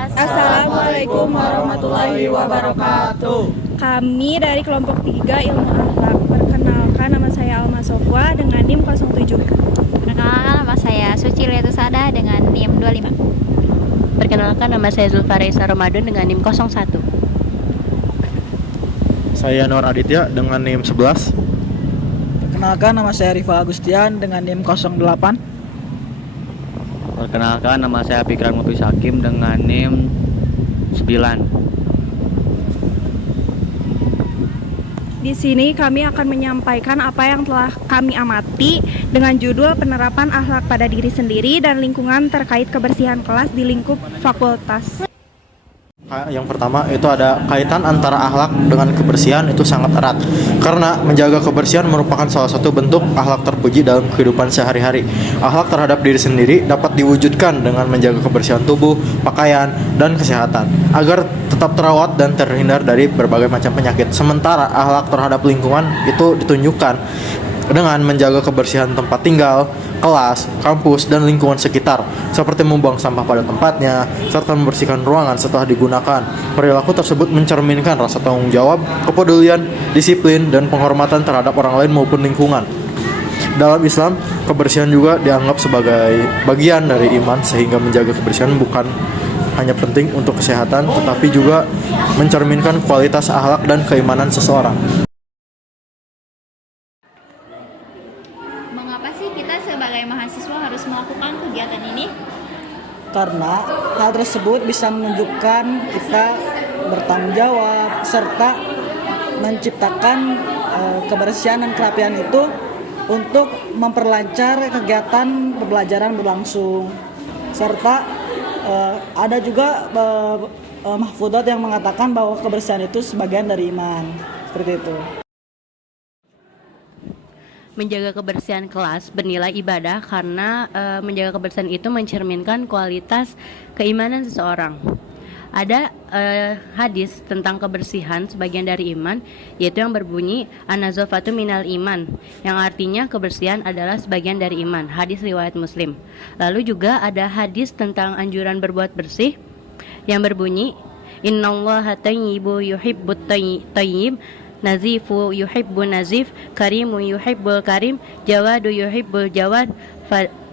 Assalamualaikum warahmatullahi wabarakatuh. Kami dari kelompok 3 Ilmu Akhlak. Perkenalkan, nama saya Alma Sofwa dengan NIM 07. Perkenalkan, nama saya Suci Letusada dengan NIM 25. Perkenalkan, nama saya Zulfarisa Ramadan dengan NIM 01. Saya Nur Aditya dengan NIM 11. Perkenalkan, nama saya Rifa Agustian dengan NIM 08. Perkenalkan, nama saya Fikran Mutus Hakim dengan NIM 9. Di sini kami akan menyampaikan apa yang telah kami amati dengan judul penerapan akhlak pada diri sendiri dan lingkungan terkait kebersihan kelas di lingkup fakultas. Yang pertama itu ada kaitan antara akhlak dengan kebersihan itu sangat erat. Karena menjaga kebersihan merupakan salah satu bentuk akhlak terpuji dalam kehidupan sehari-hari. Akhlak terhadap diri sendiri dapat diwujudkan dengan menjaga kebersihan tubuh, pakaian, dan kesehatan agar tetap terawat dan terhindar dari berbagai macam penyakit. Sementara akhlak terhadap lingkungan itu ditunjukkan dengan menjaga kebersihan tempat tinggal, kelas, kampus, dan lingkungan sekitar, seperti membuang sampah pada tempatnya, serta membersihkan ruangan setelah digunakan. Perilaku tersebut mencerminkan rasa tanggung jawab, kepedulian, disiplin, dan penghormatan terhadap orang lain maupun lingkungan. Dalam Islam, kebersihan juga dianggap sebagai bagian dari iman, sehingga menjaga kebersihan bukan hanya penting untuk kesehatan, tetapi juga mencerminkan kualitas akhlak dan keimanan seseorang. Mengapa sih kita sebagai mahasiswa harus melakukan kegiatan ini? Karena hal tersebut bisa menunjukkan kita bertanggung jawab serta menciptakan kebersihan dan kerapian itu untuk memperlancar kegiatan pembelajaran berlangsung. Serta ada juga mahfudzat yang mengatakan bahwa kebersihan itu sebagian dari iman. Seperti itu. Menjaga kebersihan kelas bernilai ibadah karena menjaga kebersihan itu mencerminkan kualitas keimanan seseorang. Ada hadis tentang kebersihan sebagian dari iman, yaitu yang berbunyi an-nazafatu minal iman, yang artinya kebersihan adalah sebagian dari iman. Hadis riwayat Muslim. Lalu juga ada hadis tentang anjuran berbuat bersih yang berbunyi innallaha thayyibu yuhibbut thayyib, nazifu yuhibbun nazif, karimu yuhibbul karim, jawadu yuhibbul jawad,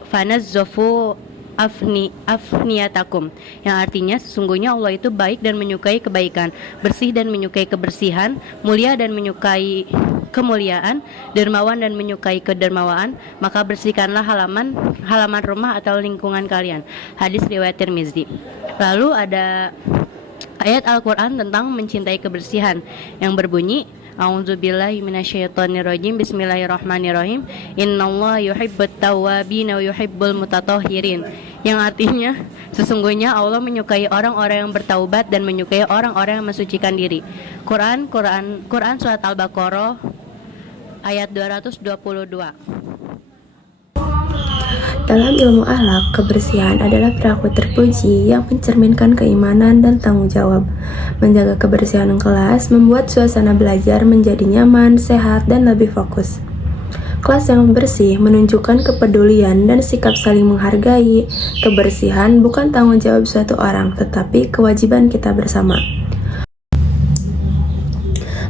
fanazzafu afniyatakum, yang artinya sesungguhnya Allah itu baik dan menyukai kebaikan, bersih dan menyukai kebersihan, mulia dan menyukai kemuliaan, dermawan dan menyukai kedermawaan, maka bersihkanlah halaman rumah atau lingkungan kalian. Hadis riwayat Tirmizi. Lalu ada ayat Al-Quran tentang mencintai kebersihan yang berbunyi a'udzubillahi minasyaitonirrajim, bismillahirrahmanirrahim, innallaha yuhibbut tawwabin wa yuhibbul mutatahhirin, yang artinya sesungguhnya Allah menyukai orang-orang yang bertaubat dan menyukai orang-orang yang mensucikan diri. Quran surat Al-Baqarah ayat 222. Dalam ilmu akhlak, kebersihan adalah perilaku terpuji yang mencerminkan keimanan dan tanggung jawab. Menjaga kebersihan kelas membuat suasana belajar menjadi nyaman, sehat, dan lebih fokus. Kelas yang bersih menunjukkan kepedulian dan sikap saling menghargai. Kebersihan bukan tanggung jawab suatu orang, tetapi kewajiban kita bersama.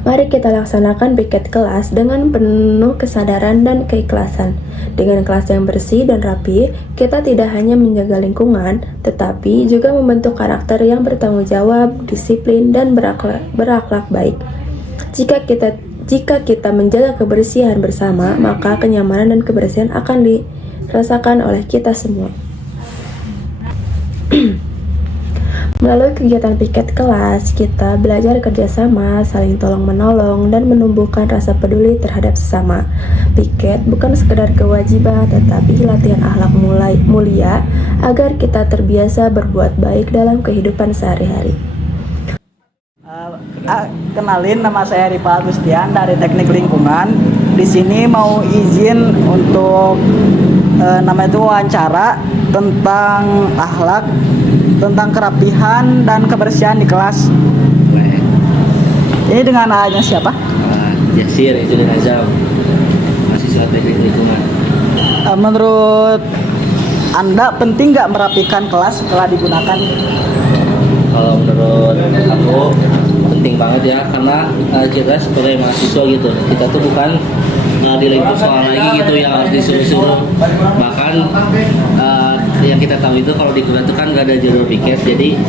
Mari kita laksanakan piket kelas dengan penuh kesadaran dan keikhlasan. Dengan kelas yang bersih dan rapi, kita tidak hanya menjaga lingkungan, tetapi juga membentuk karakter yang bertanggung jawab, disiplin, dan berakhlak baik. Jika kita menjaga kebersihan bersama, maka kenyamanan dan kebersihan akan dirasakan oleh kita semua. Melalui kegiatan piket kelas, kita belajar kerjasama, saling tolong-menolong, dan menumbuhkan rasa peduli terhadap sesama. Piket bukan sekedar kewajiban, tetapi latihan akhlak mulia agar kita terbiasa berbuat baik dalam kehidupan sehari-hari. Kenalin, nama saya Rifa Agustian dari Teknik Lingkungan. Di sini mau izin untuk namanya itu wawancara tentang akhlak, tentang kerapihan dan kebersihan di kelas. Ini dengan ayahnya siapa? Jasir, itu dan Azam, mahasiswa Teknik Lingkungan. Menurut Anda penting nggak merapikan kelas setelah digunakan? kalau menurut aku penting banget ya, karena kita sebagai mahasiswa gitu, kita tuh bukan di lingkup sekolah lagi gitu yang harus disuruh-suruh. Bahkan yang kita tahu itu kalau di kuliah itu kan gak ada jalur piket, jadi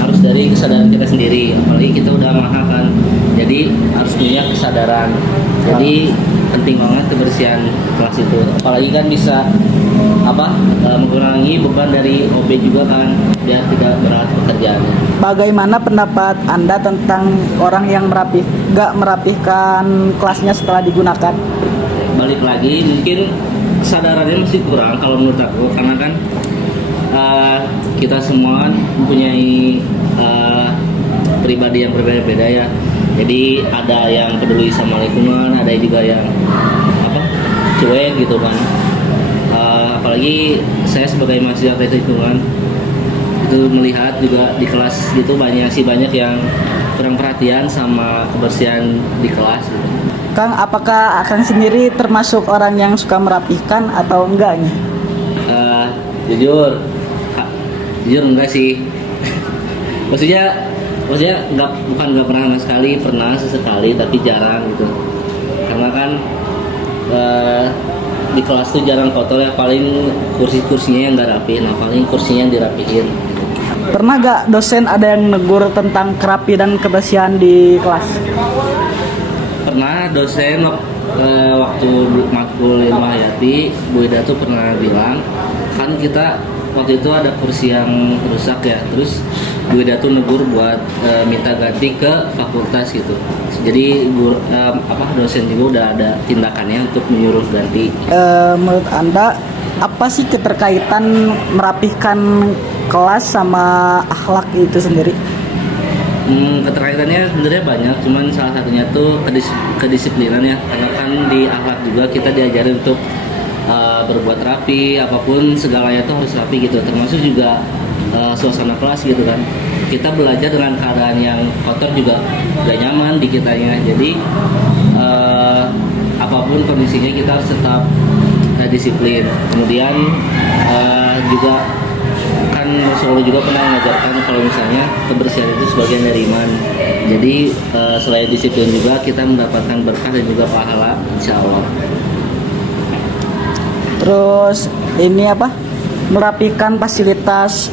harus dari kesadaran kita sendiri. Apalagi kita udah mahal kan, jadi harus punya kesadaran. Jadi penting banget kebersihan kelas itu. Apalagi kan bisa mengurangi beban dari OB juga kan, biar tidak berat pekerjaannya. Bagaimana pendapat Anda tentang orang yang gak merapihkan kelasnya setelah digunakan? Balik lagi, mungkin kesadarannya masih kurang kalau menurut aku, karena kan kita semua mempunyai pribadi yang berbeda-beda ya. Jadi ada yang peduli sama lingkungan, ada juga yang cuek gitu kan. Apalagi saya sebagai mahasiswa teknik lingkungan itu melihat juga di kelas gitu banyak yang kurang perhatian sama kebersihan di kelas gitu. Kang, apakah Akang sendiri termasuk orang yang suka merapihkan atau enggak nih? Jujur enggak sih. maksudnya bukan nggak pernah sama sekali, pernah sesekali tapi jarang gitu. Karena kan di kelas tuh jarang kotor ya, paling kursinya yang nggak rapi, nah paling kursinya yang dirapihin. Pernah gak dosen ada yang negur tentang kerapi dan kebersihan di kelas? Pernah dosen waktu matkul ilmu hayati, Bu Ida tuh pernah bilang, kan kita waktu itu ada kursi yang rusak ya, terus Bu Ida tuh negur buat minta ganti ke fakultas gitu. Jadi dosen juga udah ada tindakannya untuk menyuruh ganti. Menurut Anda apa sih keterkaitan merapihkan kelas sama akhlak itu sendiri? Keterkaitannya sebenarnya banyak, cuman salah satunya tuh kedisiplinan ya. Karena kan di akhlak juga kita diajarin untuk berbuat rapi, apapun segalanya tuh harus rapi gitu. Termasuk juga suasana kelas gitu kan. Kita belajar dengan keadaan yang kotor juga gak nyaman di kitanya. Jadi apapun kondisinya kita harus tetap disiplin. Kemudian juga kan Rasulullah juga pernah mengajarkan kalau misalnya kebersihan itu sebagian dari iman. Jadi selain disiplin juga kita mendapatkan berkah dan juga pahala, insya Allah. Terus ini merapikan fasilitas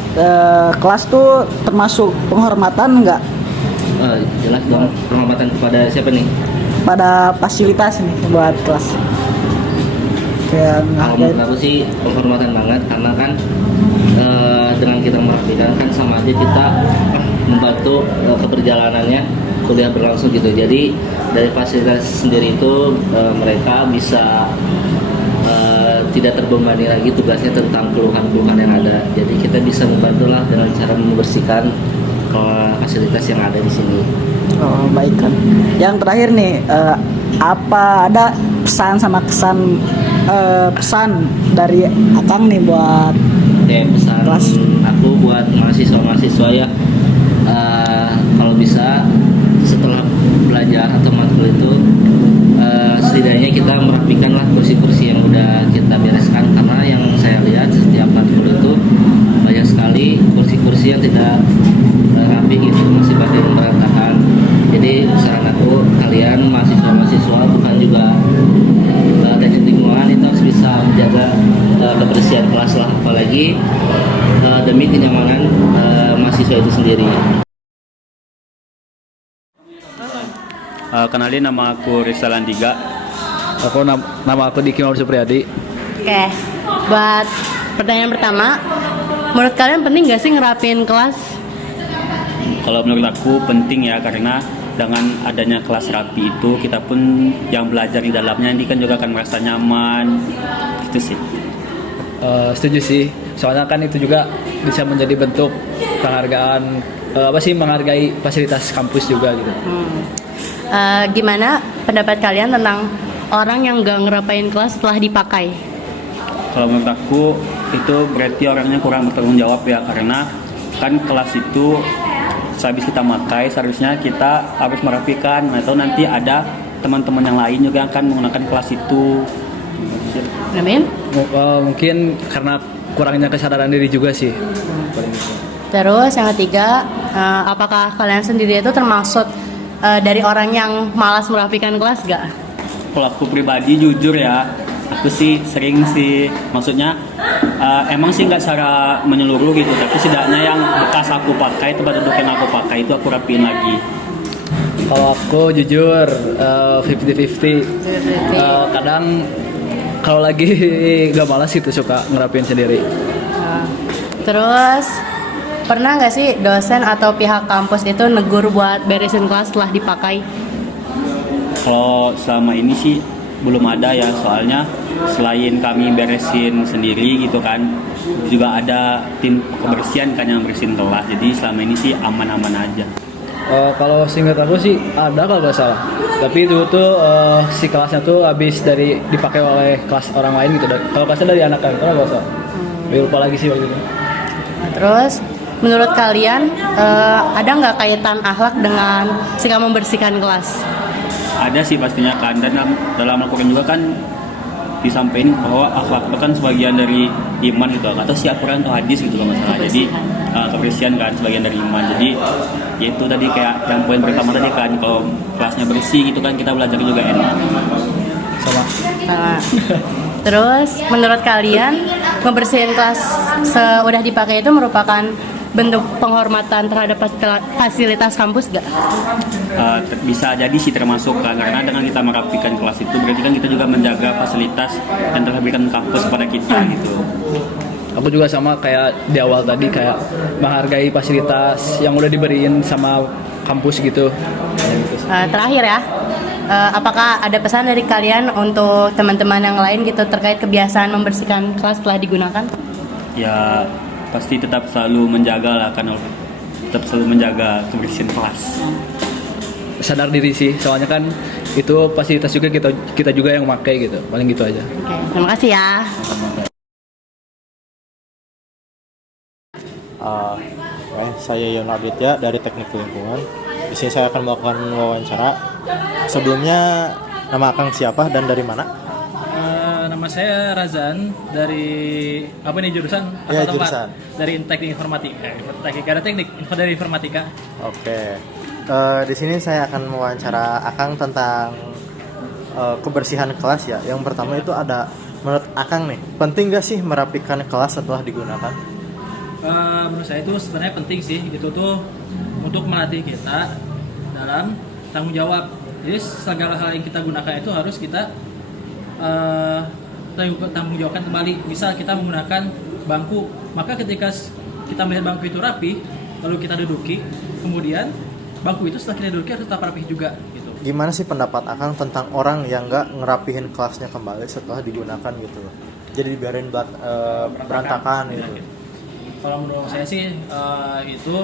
kelas tuh termasuk penghormatan nggak? Jelas dong, penghormatan kepada siapa nih? Pada fasilitas nih buat kelas. Kalau menurut aku sih penghormatan banget, karena kan dengan kita merapikan kan sama aja kita membantu keberjalanannya kuliah berlangsung gitu. Jadi dari fasilitas sendiri itu mereka bisa tidak terbebani lagi tugasnya tentang keluhan-keluhan yang ada. Jadi kita bisa membantulah dengan cara membersihkan fasilitas yang ada di sini. Oh, baik kan. Yang terakhir nih, apa ada pesan sama pesan dari Akang nih buat pesan kelas? Aku buat mahasiswa ya, kalau bisa setelah belajar atau matkul itu setidaknya kita merapikanlah kursi-kursi yang udah kita bereskan, karena yang saya lihat setiap matkul itu banyak sekali kursi-kursi yang tidak rapi gitu, masih pada berantakan. Jadi saran aku, kalian mahasiswa bukan juga teknik lingkungan, itu harus bisa menjaga kebersihan kelas lah, apalagi demi kenyamanan mahasiswa itu sendiri. Kenalin, nama aku Rizal Andiga. Nama aku Diki Maur Supriyadi. Oke, buat pertanyaan pertama, menurut kalian penting gak sih ngerapiin kelas? Kalau menurut aku penting ya, karena dengan adanya kelas rapi itu kita pun yang belajar di dalamnya ini kan juga akan merasa nyaman, gitu sih. Setuju sih, soalnya kan itu juga bisa menjadi bentuk penghargaan, menghargai fasilitas kampus juga gitu. Gimana pendapat kalian tentang orang yang gak ngerapain kelas setelah dipakai? Kalau menurut aku itu berarti orangnya kurang bertanggung jawab ya, karena kan kelas itu sehabis kita pakai seharusnya kita harus merapikan, atau nanti ada teman-teman yang lain juga akan menggunakan kelas itu. Amin. Mungkin karena kurangnya kesadaran diri juga sih. Terus yang ketiga, Apakah kalian sendiri itu termasuk dari orang yang malas merapikan kelas gak? Kalau aku pribadi jujur ya, aku sih sering sih, maksudnya emang sih nggak secara menyeluruh gitu, tapi setidaknya yang bekas aku pakai, tempat duduk yang aku pakai itu aku rapiin lagi. Kalau aku jujur 50-50. Kadang kalau lagi gak malas itu suka ngerapin sendiri. Terus pernah nggak sih dosen atau pihak kampus itu negur buat beresin kelas setelah dipakai? Kalau selama ini sih belum ada ya, soalnya selain kami beresin sendiri gitu kan, juga ada tim kebersihan kan yang bersihin kelas, jadi selama ini sih aman-aman aja. Kalau singkat aku sih ada kalau nggak salah, tapi itu tuh si kelasnya tuh habis dari dipakai oleh kelas orang lain gitu. Kalau kelasnya dari anak kan, kalau nggak salah. Lupa lagi sih waktu itu. Terus menurut kalian ada nggak kaitan akhlak dengan sikap membersihkan kelas? Ada sih pastinya kan, dan dalam Al-Quran juga kan disampaikan bahwa akhlak itu kan sebagian dari iman gitu, atau si Al-Quran atau hadis gitu kalau nggak salah. Jadi kebersihan kan sebagian dari iman. Jadi yaitu tadi kayak yang poin pertama tadi kan, kalau kelasnya bersih gitu kan kita belajar juga enak. Sama. Terus menurut kalian membersihin kelas sudah dipakai itu merupakan bentuk penghormatan terhadap fasilitas kampus gak? Bisa jadi sih termasuk kan, karena dengan kita merapikan kelas itu berarti kan kita juga menjaga fasilitas yang telah diberikan kampus kepada kita gitu. Aku juga sama kayak di awal tadi, kayak menghargai fasilitas yang udah diberiin sama kampus gitu. Terakhir ya, apakah ada pesan dari kalian untuk teman-teman yang lain gitu terkait kebiasaan membersihkan kelas setelah digunakan? Ya pasti tetap selalu menjaga lah, kan tetap selalu menjaga kebersihan kelas. Sadar diri sih, soalnya kan itu fasilitas juga kita juga yang pakai gitu. Paling gitu aja. Oke, terima kasih ya. Saya Yon Aditya dari Teknik Lingkungan. Di sini saya akan melakukan wawancara. Sebelumnya, nama Akang siapa dan dari mana? Nama saya Razan dari apa nih jurusan? Ya, jurusan. Dari Teknik Informatika. Ada teknik info dari informatika. Oke. Di sini saya akan mewawancara Akang tentang kebersihan kelas ya. Yang pertama itu ada, menurut Akang nih, penting gak sih merapikan kelas setelah digunakan? Menurut saya itu sebenarnya penting sih. Itu tuh untuk melatih kita dalam tanggung jawab. Jadi segala hal yang kita gunakan itu harus kita tanggung jawabkan kembali. Misal kita menggunakan bangku, maka ketika kita melihat bangku itu rapi, lalu kita duduki, kemudian bangku itu setelah kita duduki harus tetap rapi juga gitu. Gimana sih pendapat Akang tentang orang yang nggak ngerapihin kelasnya kembali setelah digunakan gitu loh? Jadi dibiarin berantakan gitu. Kalau menurut saya sih itu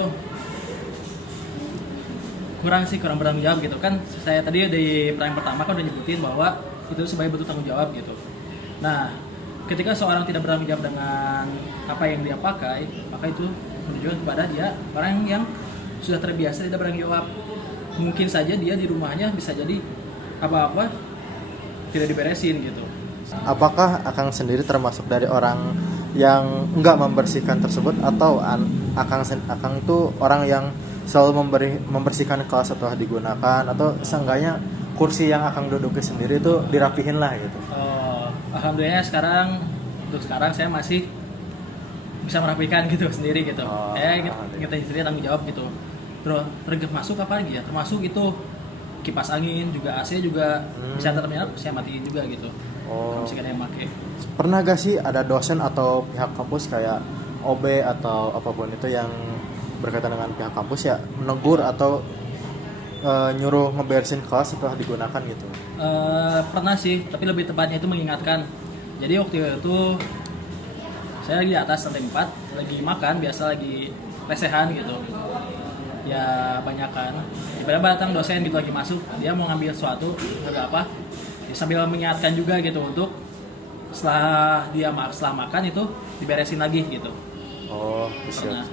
kurang bertanggung jawab gitu kan. Saya tadi di pertanyaan pertama kan udah nyebutin bahwa itu sebagai bentuk tanggung jawab gitu. Nah, ketika seorang tidak bertanggung jawab dengan apa yang dia pakai, maka itu menunjukkan kepada dia orang yang sudah terbiasa tidak bertanggung jawab. Mungkin saja dia di rumahnya bisa jadi apa-apa tidak diberesin gitu. Apakah Akang sendiri termasuk dari orang yang enggak membersihkan tersebut, atau Akang tuh orang yang selalu membersihkan kelas setelah digunakan, atau seenggaknya kursi yang Akang duduki sendiri itu dirapihin lah gitu? Alhamdulillah untuk sekarang saya masih bisa merapikan gitu sendiri gitu. Kita sendiri tanggung jawab gitu. Termasuk apa lagi ya? Termasuk itu kipas angin juga, AC juga bisa ternyata saya matiin juga gitu. Misalkan yang pakai. Pernah gak sih ada dosen atau pihak kampus kayak OB atau apapun itu yang berkaitan dengan pihak kampus ya menegur atau nyuruh ngeberesin kelas setelah digunakan gitu? Pernah sih, tapi lebih tepatnya itu mengingatkan. Jadi waktu itu saya lagi di atas lantai 4, lagi makan, biasa lagi lesehan gitu. Ya banyakan. Tiba-tiba datang dosen gitu lagi masuk, dia mau ngambil sesuatu, agak apa? Ya, sambil mengingatkan juga gitu untuk setelah makan itu diberesin lagi gitu. Siap.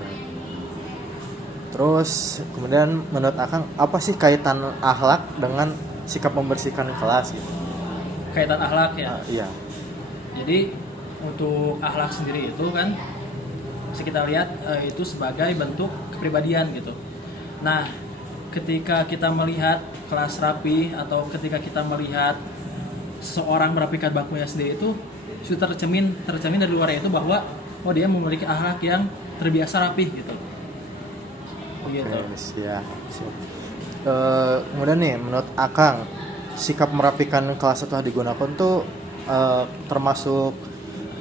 Terus kemudian menurut Akang apa sih kaitan akhlak dengan sikap membersihkan kelas gitu? Kaitan akhlak ya? Iya. Jadi untuk akhlak sendiri itu kan bisa kita lihat itu sebagai bentuk kepribadian gitu. Nah, ketika kita melihat kelas rapi atau ketika kita melihat seseorang merapikan bangkunya sendiri itu sudah tercermin dari luarnya itu bahwa oh dia memiliki akhlak yang terbiasa rapi gitu. Begitu. Oke, siap. Kemudian nih, menurut Akang, sikap merapikan kelas setelah digunakan tuh termasuk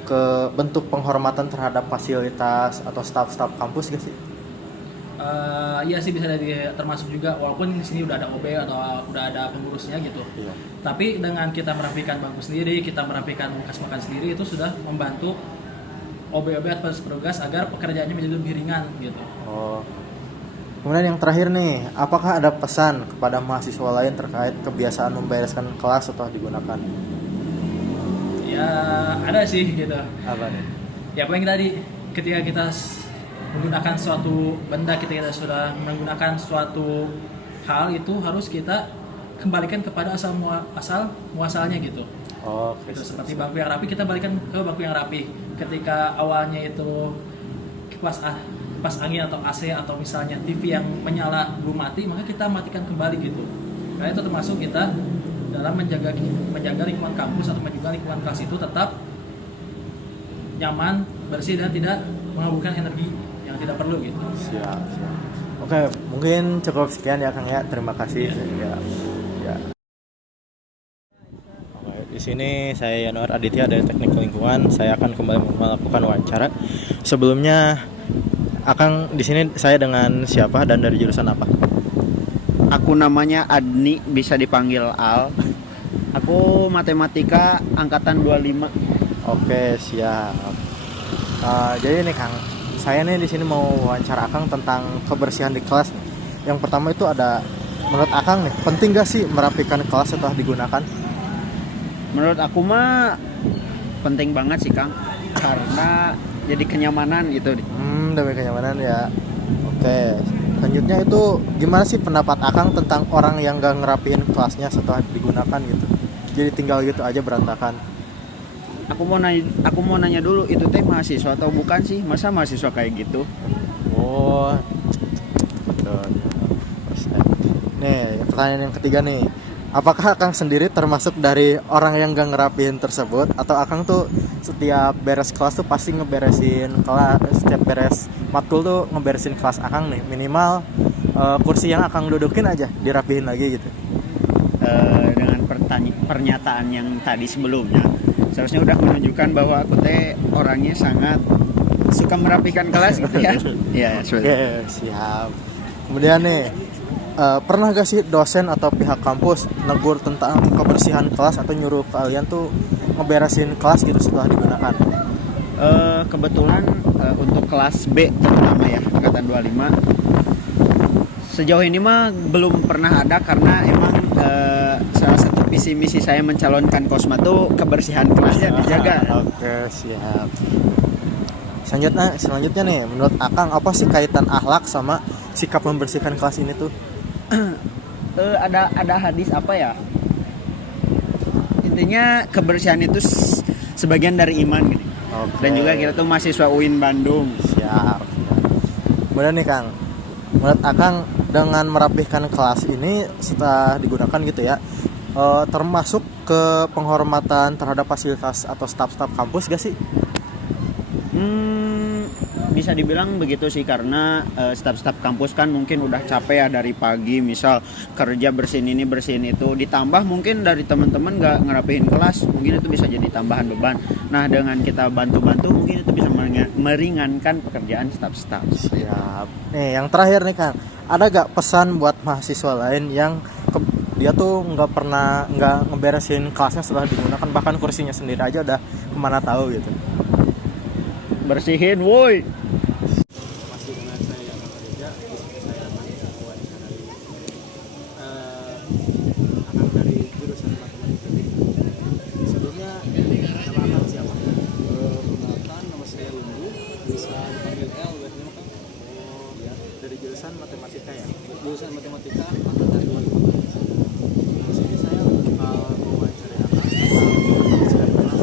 ke bentuk penghormatan terhadap fasilitas atau staf-staf kampus gak sih? Iya sih bisa termasuk juga, walaupun di sini udah ada OB atau udah ada pengurusnya gitu. Iya. Tapi dengan kita merapikan bangku sendiri, kita merapikan bekas makan sendiri itu sudah membantu OB-OB atau petugas agar pekerjaannya menjadi lebih ringan gitu. Oh. Kemudian yang terakhir nih, apakah ada pesan kepada mahasiswa lain terkait kebiasaan membereskan kelas setelah digunakan? Ya ada sih gitu. Apa nih? Ya paling tadi ketika kita menggunakan suatu benda, ketika kita sudah menggunakan suatu hal itu harus kita kembalikan kepada asal muasalnya gitu. Oh, Gitu, seperti bangku yang rapi kita balikan ke bangku yang rapi. Ketika awalnya itu kipas angin atau AC atau misalnya TV yang menyala belum mati, maka kita matikan kembali gitu. Karena itu termasuk kita dalam menjaga lingkungan kampus atau menjaga lingkungan kelas itu tetap nyaman, bersih dan tidak menghabiskan energi yang tidak perlu gitu. Siap. Oke, mungkin cukup sekian ya Kang ya. Terima kasih. Ya. Oke, di sini saya Yanuar Aditya dari Teknik Lingkungan. Saya akan kembali melakukan wawancara. Sebelumnya, Akang di sini saya dengan siapa dan dari jurusan apa? Aku namanya Adni, bisa dipanggil Al. Aku matematika angkatan 25. Oke, siap. Jadi nih Kang, saya nih di sini mau wawancara Akang tentang kebersihan di kelas. Yang pertama itu ada, menurut Akang nih, penting gak sih merapikan kelas setelah digunakan? Menurut aku mah penting banget sih Kang, karena jadi kenyamanan gitu. Demi kenyamanan ya. Oke, selanjutnya itu gimana sih pendapat Akang tentang orang yang gak ngerapiin kelasnya setelah digunakan gitu? Jadi tinggal gitu aja berantakan. Aku mau nanya dulu, itu teh mahasiswa atau bukan sih? Masa mahasiswa kayak gitu? Oh, betul. Nih, pertanyaan yang ketiga nih. Apakah Akang sendiri termasuk dari orang yang gak ngerapiin tersebut? Atau Akang tuh setiap beres kelas tuh pasti ngeberesin kelas, setiap beres matkul tuh ngeberesin kelas Akang nih? Minimal kursi yang Akang dudukin aja dirapihin lagi gitu. Dengan pernyataan yang tadi sebelumnya, seharusnya udah menunjukkan bahwa aku teh orangnya sangat suka merapikan kelas gitu ya. Iya, Oke, siap. Kemudian nih, pernah gak sih dosen atau pihak kampus negur tentang kebersihan kelas atau nyuruh kalian tuh ngeberesin kelas gitu setelah digunakan? Kebetulan untuk kelas B terutama ya, angkatan 25, sejauh ini mah belum pernah ada karena emang salah satu visi misi saya mencalonkan Kosma tuh kebersihan kelasnya dijaga. Oke, siap. Selanjutnya nih, menurut Akang apa sih kaitan akhlak sama sikap membersihkan kelas ini tuh? Ada hadis apa ya? Intinya kebersihan itu sebagian dari iman gitu. Oke. Dan juga kita tuh mahasiswa UIN Bandung. Siap. Kemudian nih Kang, menurut Akang dengan merapihkan kelas ini setelah digunakan gitu ya, termasuk ke penghormatan terhadap fasilitas atau staf-staf kampus gak sih? Bisa dibilang begitu sih, karena staf-staf kampus kan mungkin udah capek ya dari pagi, misal kerja bersihin ini bersihin itu, ditambah mungkin dari teman-teman gak ngerapihin kelas, mungkin itu bisa jadi tambahan beban. Nah, dengan kita bantu-bantu mungkin itu bisa meringankan pekerjaan staf-staf. Siap. Nih yang terakhir nih Kang, ada gak pesan buat mahasiswa lain yang dia tuh nggak ngeberesin kelasnya setelah digunakan, bahkan kursinya sendiri aja udah kemana tahu gitu? Bersihin woi. Masih dengan saya yang bekerja, saya akan mewawancarai Akang dari jurusan matematika. Sebelumnya nama Akang siapa? Perkenalkan, nama saya Lumbu, bisa dipanggil L biasanya Kang. Oh ya, dari jurusan matematika ya? Jurusan matematika angkatan 25. Di sini saya bakal mewawancarai Akang tentang kebersihan kelas.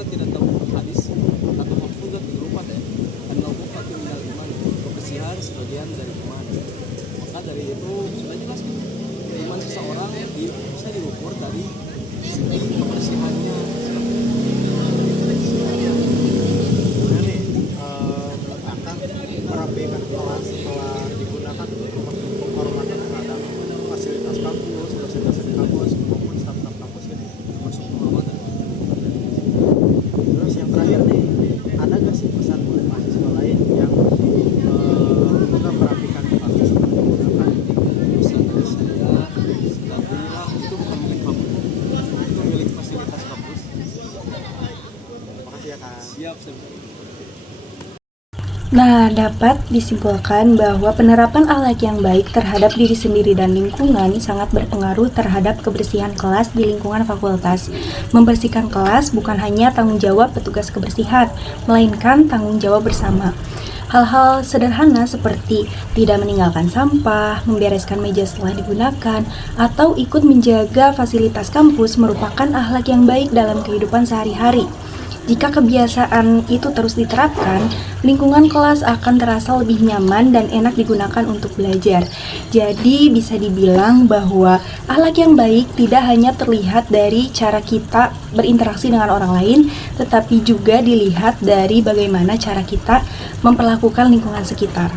kita tidak tahu hadis atau mafuzat berupa ya an-nadhafatu minal iman, kebersihan sebagian dari iman. Maka dari itu sudah jelas iman seseorang bisa diukur dari segi kebersihannya. Merapikan kelas setelah digunakan untuk penghormatan terhadap fasilitas kampus, dosen-dosen kampus maupun staf-staf kampus gitu, termasuk penghormatan. Terus yang terakhir nih, ada nggak sih pesan buat mahasiswa lain yang juga merapikan kelas setelah digunakan? Pesan dari saya, setidaknya itu bukan milik kamu, itu milik fasilitas kampus. Makasih ya Kak. Siap, sebenarnya. Nah, dapat disimpulkan bahwa penerapan akhlak yang baik terhadap diri sendiri dan lingkungan sangat berpengaruh terhadap kebersihan kelas di lingkungan fakultas. Membersihkan kelas bukan hanya tanggung jawab petugas kebersihan, melainkan tanggung jawab bersama. Hal-hal sederhana seperti tidak meninggalkan sampah, membereskan meja setelah digunakan, atau ikut menjaga fasilitas kampus merupakan akhlak yang baik dalam kehidupan sehari-hari. Jika kebiasaan itu terus diterapkan, lingkungan kelas akan terasa lebih nyaman dan enak digunakan untuk belajar. Jadi bisa dibilang bahwa akhlak yang baik tidak hanya terlihat dari cara kita berinteraksi dengan orang lain, tetapi juga dilihat dari bagaimana cara kita memperlakukan lingkungan sekitar.